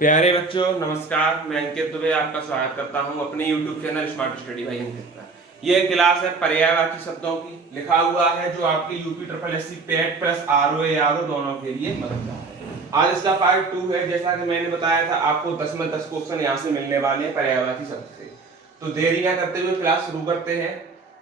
प्यारे बच्चों नमस्कार। मैं अंकित दुबे आपका स्वागत करता हूं अपने YouTube channel smart study by Ankit पर। यह क्लास है पर्यायवाची शब्दों की, लिखा हुआ है जो आपके यूपी ट्रिपल एससी पेट प्लस आरओ दोनों के लिए मददगार है। आज इसका पार्ट 2 है। जैसा कि मैंने बताया था आपको 10 में 10 क्वेश्चन यहाँ से मिलने वाले हैं पर्यायवाची शब्द से। तो देरी न करते हुए क्लास शुरू करते हैं।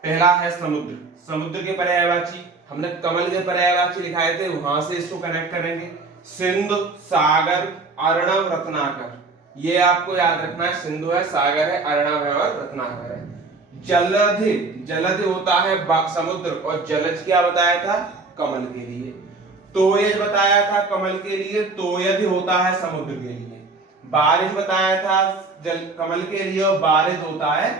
पहला है समुद्र। समुद्र के पर्यायवाची हमने कमल के पर्यायवाची लिखाए थे, वहां से इसको कनेक्ट करेंगे। सिंधु, सागर, अर्णव, रत्नाकर, ये आपको याद रखना है। सिंधु है, सागर है, अर्णव है और रत्नाकर है। जलधि, जलधि होता है समुद्र, और जलज क्या बताया था? कमल के लिए। तोयज बताया था कमल के लिए, तोयज होता है समुद्र के लिए। बारिश बताया था जल कमल के लिए, और बारिश होता है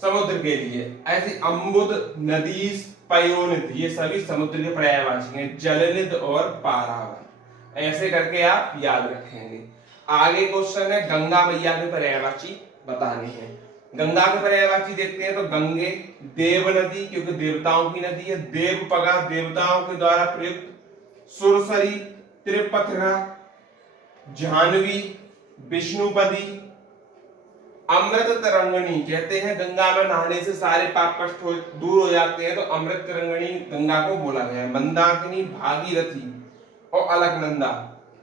समुद्र के लिए। ऐसे अम्बुद, नदीस, पयोनित, ये सभी समुद्र के पर्यायवाची हैं। जलनिध और पारावर, ऐसे करके आप याद रखेंगे। आगे क्वेश्चन है गंगा मैया के पर्यायवाची बताने हैं। गंगा के पर्यायवाची देखते हैं तो गंगे, देव नदी क्योंकि देवताओं की नदी है, देवपगा देवताओं के द्वारा प्रयुक्त, सुरसरी, त्रिपथगा, जाह्नवी, विष्णुपदी, अमृत तरंगणी। कहते हैं गंगा में नहाने से सारे पाप कष्ट दूर हो जाते हैं, तो अमृत तरंगणी गंगा को बोला गया है। मंदाकिनी, भागीरथी और अलकनंदा।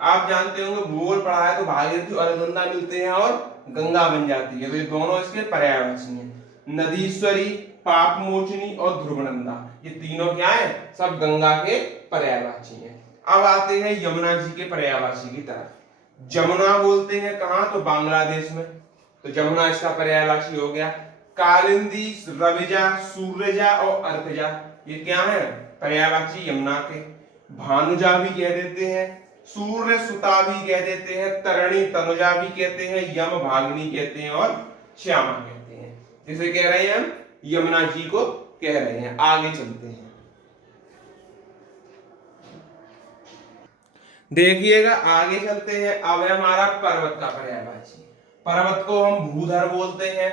आप जानते होंगे, भूगोल पढ़ा है तो भागीरथी और अलकनंदा मिलते हैं और गंगा बन जाती है, तो ये दोनों इसके पर्यायवाची हैं। नदीश्वरी, पापमोचनी और ध्रुवनंदा, ये तीनों क्या है? सब गंगा के पर्यायवाची हैं। अब आते हैं यमुना जी के पर्यायवाची की तरफ। जमुना बोलते हैं कहां? तो बांग्लादेश में, तो जमुना इसका पर्यायवाची हो गया। कालिंदी, रविजा, सूर्यजा और अर्कजा, ये क्या है? पर्यायवाची यमुना के। भानुजा भी कह देते हैं, सूर्य सुता भी कह देते हैं, तरणी तनुजा भी कहते हैं, यम भागनी कहते हैं और श्यामा कहते हैं। जिसे कह रहे हैं हम यमुना जी को कह रहे हैं। आगे चलते हैं, देखिएगा आगे चलते हैं। अब है हमारा पर्वत का पर्यायवाची। पर्वत को हम भूधर बोलते हैं,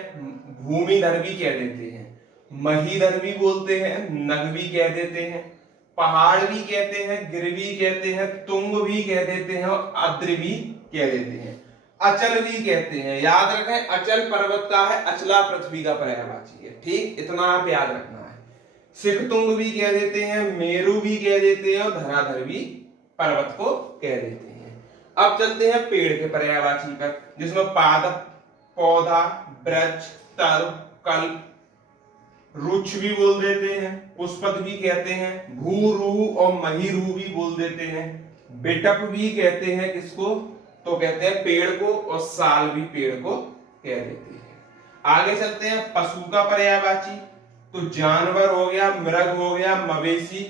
भूमिधर भी कह देते हैं, महीधर भी बोलते हैं, नग भी कह देते हैं, पहाड़ भी कहते हैं, गिर भी कहते हैं, तुंग भी कह देते हैं और अद्र भी कह देते हैं, अचल भी कहते हैं। याद रखें, अचल पर्वत का है, अचला पृथ्वी का पर्यायवाची है। ठीक, इतना आप याद रखना है। सिखतुंग भी कह देते हैं, मेरु भी कह देते हैं और धराधर भी पर्वत को कह देते हैं। अब चलते हैं पेड़ के पर्यायवाची पर, जिसमें पादप, पौधा, वृक्ष, तर, कल्प, रुक्ष भी बोल देते हैं, पुष्पक भी कहते हैं, भूरू और महीरू भी बोल देते हैं, बेटक भी कहते हैं। किसको? तो कहते हैं पेड़ को, और साल भी पेड़ को कह देते हैं। आगे चलते हैं पशु का पर्यायवाची। तो जानवर हो गया, मृग हो गया, मवेशी,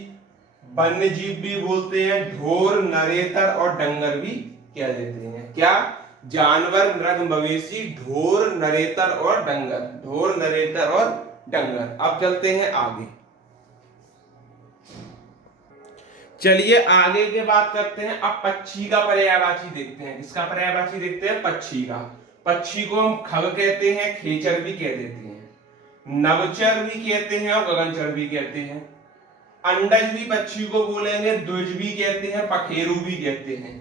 वन्य जीव भी बोलते हैं, ढोर, नरेतर और डंगर भी कह देते हैं। क्या? जानवर, मृग, मवेशी, ढोर, नरेतर और डंगर। ढोर, नरेतर और डंगर। अब चलते हैं आगे। चलिए आगे की बात करते हैं। अब पक्षी का पर्यायवाची देखते हैं। किसका पर्यायवाची देखते हैं? पक्षी का। पक्षी को हम खग कहते हैं, खेचर भी कह देते हैं, नवचर भी कहते हैं और गगनचर भी कहते हैं। अंडज भी पक्षी को बोलेंगे, द्विज भी कहते हैं, पखेरु भी कहते हैं,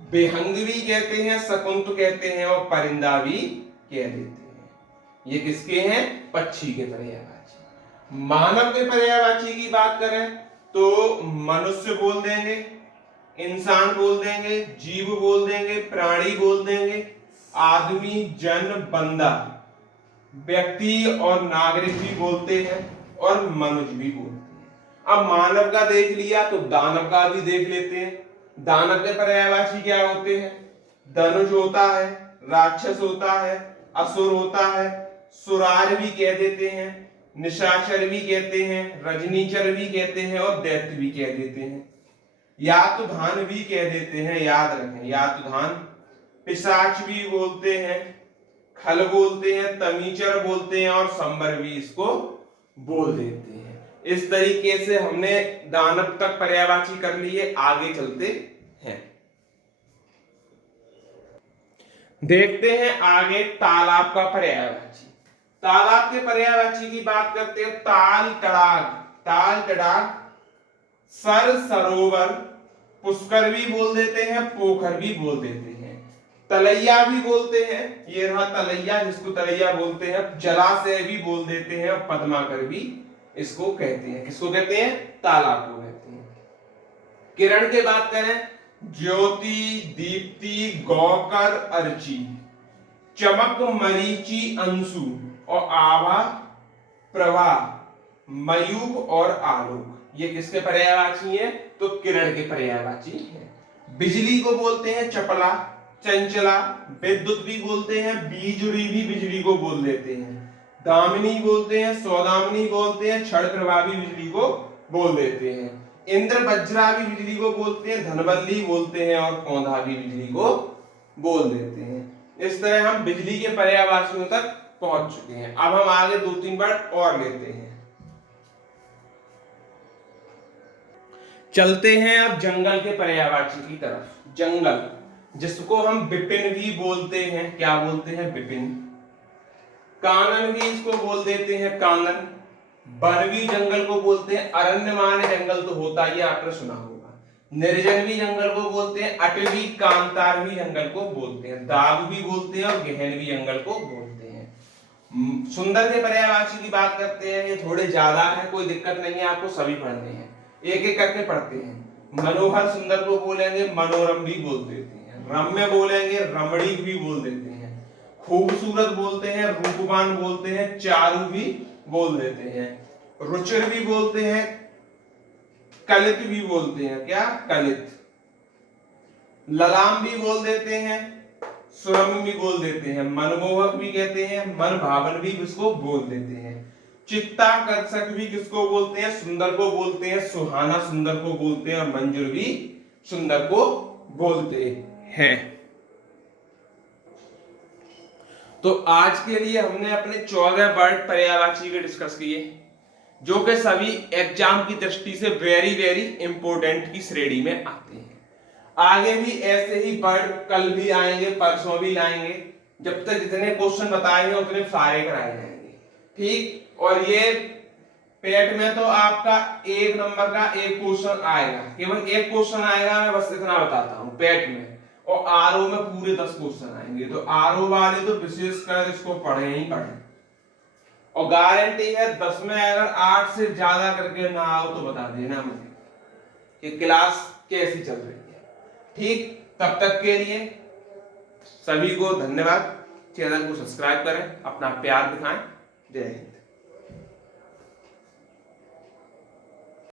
बेहंग भी कहते हैं, शकुंत कहते हैं और परिंदा भी कह देते हैं। ये किसके हैं? पक्षी के पर्यायवाची। मानव के पर्यायवाची की बात करें तो मनुष्य बोल देंगे, इंसान बोल देंगे, जीव बोल देंगे, प्राणी बोल देंगे, आदमी, जन, बंदा, व्यक्ति और नागरिक भी बोलते हैं और मनुष्य भी बोलते हैं। अब मानव का देख लिया तो दानव का भी देख लेते हैं। दानव के पर्यायवाची क्या होते हैं? धनुष होता है, राक्षस होता है, असुर होता है, सुरार भी कह देते हैं, निशाचर भी कहते हैं, रजनीचर भी कहते हैं और दैत्य भी कह देते हैं। यातुधान भी कह देते हैं, याद रखें यातुधान। पिशाच भी बोलते हैं, खल बोलते हैं, तमीचर बोलते हैं और संबर भी इसको बोल देते हैं। इस तरीके से हमने दानव तक पर्यायवाची कर लिए। आगे चलते हैं, देखते हैं आगे तालाब का पर्यायवाची। तालाब के पर्यायवाची की बात करते हैं। ताल, तड़ाग, ताल, तड़ाग, सर, सरोवर, पुष्कर भी बोल देते हैं, पोखर भी बोल देते हैं। तलैया भी बोलते हैं, ये रहा तलैया जिसको तलैया बोलते हैं, जलाशय भी बोल देते हैं, पद्माकर भी इसको कहते हैं। किसको कहते हैं? तालाब को कहते हैं। किरण की बात करें, ज्योति, दीप्ति, गौकर, अर्ची, चमक, मरीचि, अंशु और आभा, प्रभा, मयूख और आलोक, ये किसके पर्यायवाची है? तो किरण के पर्यायवाची है। बिजली को बोलते हैं चपला, चंचला, विद्युत भी बोलते हैं, बीजुरी भी बिजली को बोल देते हैं, दामिनी बोलते हैं, सौदामिनी बोलते हैं, क्षण प्रभा भी बिजली को बोल देते हैं, इंद्र वज्रा भी बिजली को बोलते हैं, धनवल्ली बोलते हैं और कौंधा भी बिजली को बोल देते हैं। इस तरह हम बिजली के पर्यायवाचियों तक पहुंच चुके हैं। अब हम आगे 2-3 वर्ड और लेते हैं। चलते हैं अब जंगल के पर्यायवाची की तरफ। जंगल, जिसको हम विपिन भी बोलते हैं, क्या बोलते हैं? विपिन। कानन भी इसको बोल देते हैं कानन। वन भी जंगल को बोलते हैं, अरण्य माने जंगल तो होता ही आपने सुना होगा। निर्जन भी जंगल को बोलते हैं, अटवी कांतार भी जंगल को बोलते हैं, दाग भी बोलते हैं और गहन भी जंगल को बोलते हैं। सुंदर के पर्यायवाची की बात करते हैं, ये थोड़े ज्यादा है, कोई दिक्कत नहीं है, आपको सभी पढ़ने हैं, एक एक करके पढ़ते हैं। मनोहर सुंदर को बोलेंगे मनोरम भी बोल देते हैं, रम्य बोलेंगे रमणीक भी बोल देते हैं, खूबसूरत बोलते हैं, रूपवान बोलते हैं, चारु भी बोल देते हैं, रुचिर भी बोलते हैं, कलित भी बोलते हैं, क्या? कलित। ललाम भी बोल देते हैं, सुरम भी बोल देते हैं, मनमोहक भी कहते हैं, मन भावन भी इसको बोल देते हैं, चित्ताकर्षक भी किसको बोलते हैं? सुंदर को बोलते हैं, सुहाना सुंदर को बोलते हैं और मंजूर भी सुंदर को बोलते हैं। तो आज के लिए हमने अपने 14 वर्ड पर्यायवाची के डिस्कस किए, जो कि सभी एग्जाम की दृष्टि से वेरी वेरी इंपॉर्टेंट की श्रेणी में आते हैं। आगे भी ऐसे ही वर्ड कल भी आएंगे, परसों भी लाएंगे, जब तक जितने क्वेश्चन बताए हैं उतने सारे कराए जाएंगे, ठीक। और ये पेट में तो आपका 1 नंबर का एक क्वेश्चन आएगा, केवल एक क्वेश्चन आएगा, मैं बस इतना बताता हूं पेट में। और आरओ में पूरे 10 क्वेश्चन आएंगे, तो आरओ वाले तो विशेषकर इसको पढ़े ही पढ़े। और गारंटी है 10 में अगर 8 से ज्यादा करके ना आओ तो बता देना मुझे कि क्लास कैसी चल रही है, ठीक। तब तक के लिए सभी को धन्यवाद। चैनल को सब्सक्राइब करें, अपना प्यार दिखाएं। जय हिंद।